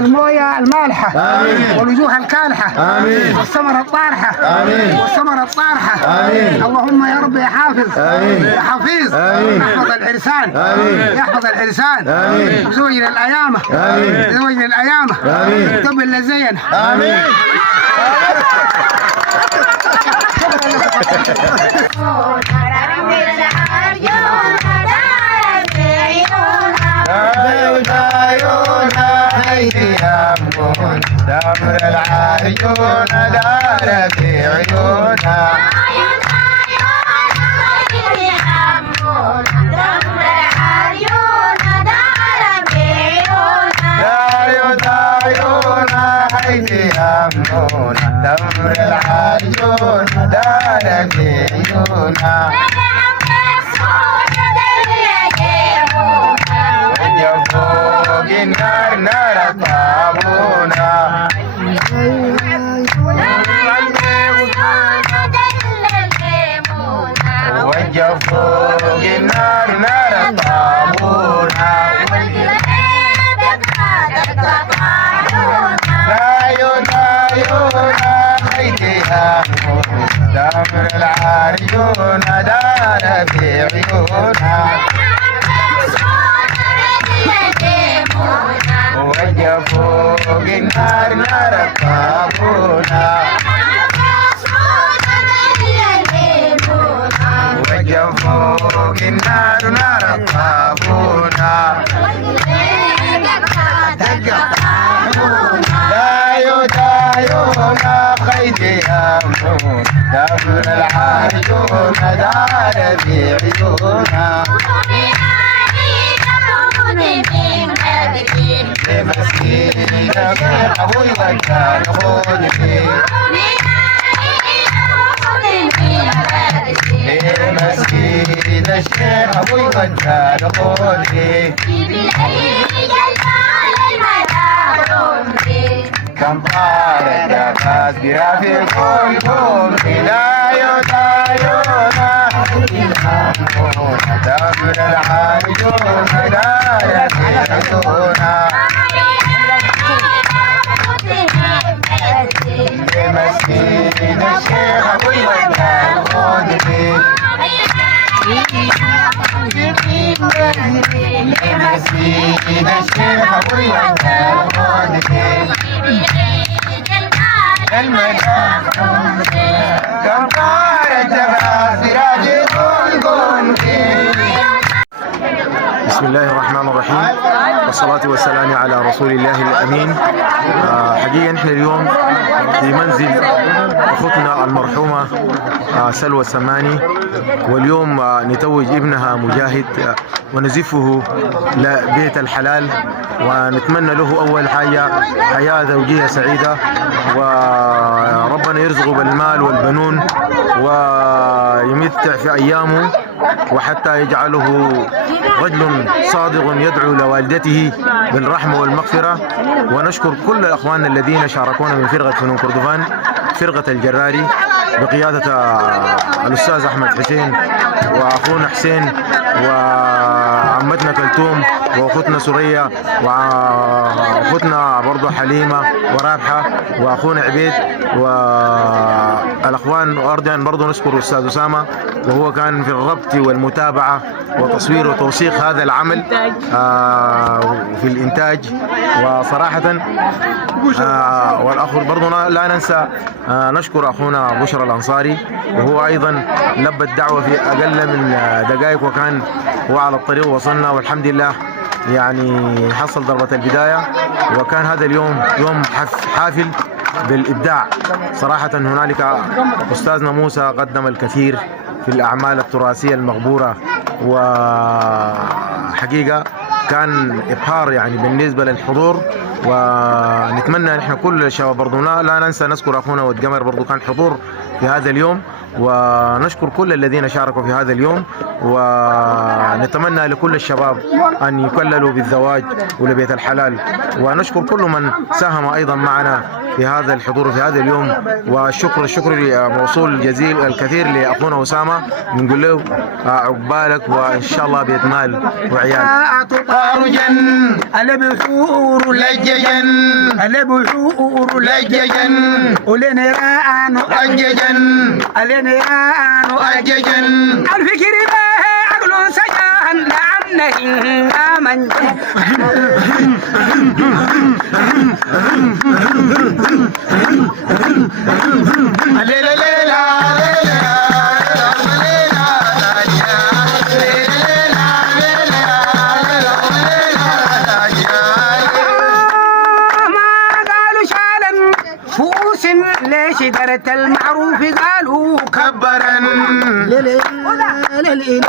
والمويه المالحه والوجوه الكالحه والثمره الطارحه والثمره الطارحه. اللهم يا رب يا حافظ يا حفيظ احفظ العرسان يحفظ العرسان وزوجنا الايامه زوجنا الايامه اكتب لنا زين. دمر العيون دار في عيونها دمر العيون دار في عيونها فوق النار نار الطابونة وجه فوق النار نار الطابونة عيونها خيتها دمر العيون دار في عيونها وجه فوق النار نار الطابونة وجه فوق النار نار الطابونة عيونها خيتها دمر العيون دار في عيونها مسكين أبوي وكان خذني مسكين الشيخ أبوي وكان خذني كم طارت نفس بها في قلوبهم هداية عيونها دمر العيون هداية عيونها مسكين الشيخ أبوي وكان خذني مسكين الشيخ أبوي وكان خذني كم طارت سراج بسم الله الرحمن الرحيم والصلاة والسلام على رسول الله الأمين. حقيقة نحن اليوم في منزل أختنا المرحومة سلوى السماني، واليوم نتوج ابنها مجاهد ونزفه لبيت الحلال، ونتمنى له أول حاجة حياة زوجية سعيدة، وربنا يرزقه بالمال والبنون ويمتع في أيامه، وحتى يجعله رجل صادق يدعو لوالدته بالرحمة والمغفرة. ونشكر كل أخواننا الذين شاركونا من فرقة فنون كردفان، فرقة الجراري بقيادة الأستاذ أحمد حسين وأخونا حسين وعمتنا كلثوم وأختنا سوريا وأختنا برضو حليمة ورابحة وأخونا عبيد والأخوان. وأرجع برضو نشكر الأستاذ أسامة، وهو كان في الربط والمتابعة وتصوير وتوثيق هذا العمل في الإنتاج. وصراحة والأخر برضو لا ننسى نشكر أخونا بشرى الأنصاري، وهو أيضا لبى الدعوة في أقل من دقائق، وكان هو على الطريق وصلنا والحمد لله يعني حصل ضربة البداية. وكان هذا اليوم يوم حافل بالإبداع صراحة. هنالك أستاذنا موسى قدم الكثير في الأعمال التراثية المغبورة، وحقيقة كان إبهار يعني بالنسبة للحضور. ونتمنى نحن كل الشباب برضو لا ننسى نذكر أخونا ود قمر برضو كان حضور في هذا اليوم، ونشكر كل الذين شاركوا في هذا اليوم. ونتمنى لكل الشباب أن يكللوا بالزواج ولبيت الحلال. ونشكر كل من ساهم أيضا معنا في في هذا الحضور وفي هذا اليوم. والشكر موصول جزيل الكثير لاخونا اسامه، بنقول له عقبالك وان شاء الله بيت مال وعيال. طارجا البحور لججا البحور لججا ولنيران أججا النيران أججا الفكر به عقل سجان لعنه من ليلة ليلة ليش درت المعروف قالوا كبرا للإله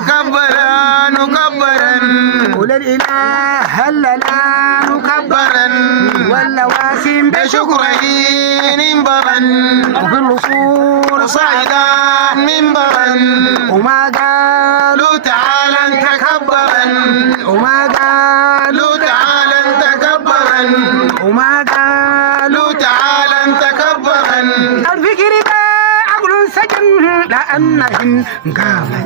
كبرا نكبرا وللإله هللا نكبرا واللواسم بشكره منبرا وفي الوصول صعدا منبرا وما قالوا تعالى تكبرا وما قالوا تعالى تكبرا وما قالوا تعالى تكبرا الفكر ده عقل سجن لأنهم قاموا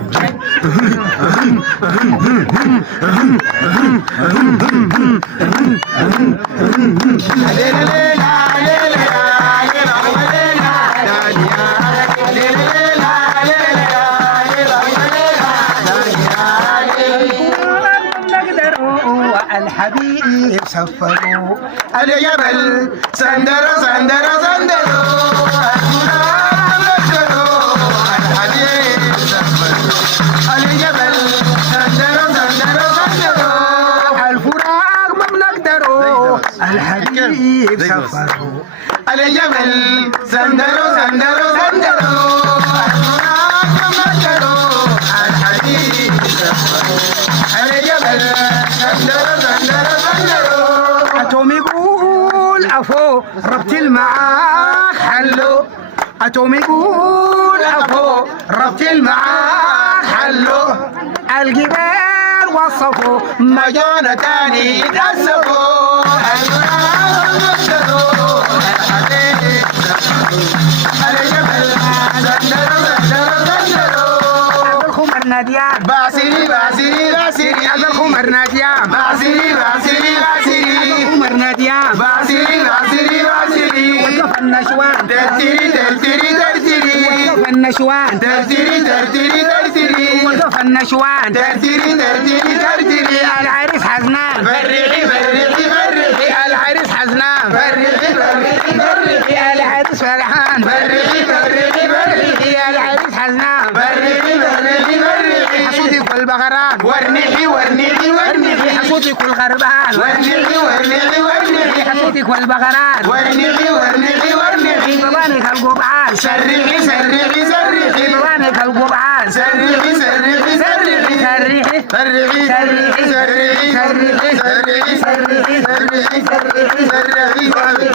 الحبيب سفروا الجبل سندروا سندروا سندروا الحبيب سفروا الجبل سندروا سندروا سندروا الفراق ما بنقدروا الحبيب سفروا الجبل سندروا سندروا سندروا الفراق ما بنقدروا الحبيب سفروا الجبل أتوم يقول أفو ربط المعاك حلو أتوم يقول أفو ربط المعاك حلو الجبال وصفوا مجانا تاني يتأسفوا ناديان باسيري باسيري باسيري هذا الخمر ناديان باسيري باسيري باسيري الخمر ناديان باسيري باسيري باسيري وقف النشوان ترتيري ترتيري ترتيري وقف النشوان ترتيري ترتيري ترتيري وقف النشوان ترتيري ترتيري ترتيري العريس حزنان فرحي فرحي فرحي العريس حزنان فرحي فرحي فرحي العريس فرحان فرحي فرحي فرحي العريس حزنان فرحي فرحي فرحي حصوتك والبغران ورنحي ورنحي ورنحي حصوتك والغربان ورنحي ورنحي ورنحي حصوتك والبغران ورنحي ورنحي ورنحي ببانك القبعان سرحي سرحي سرحي ببانك القبعان سرحي سرحي سرحي سرحي سرحي سرحي سرحي سرحي سرحي سرحي سرحي سرحي سرحي سرحي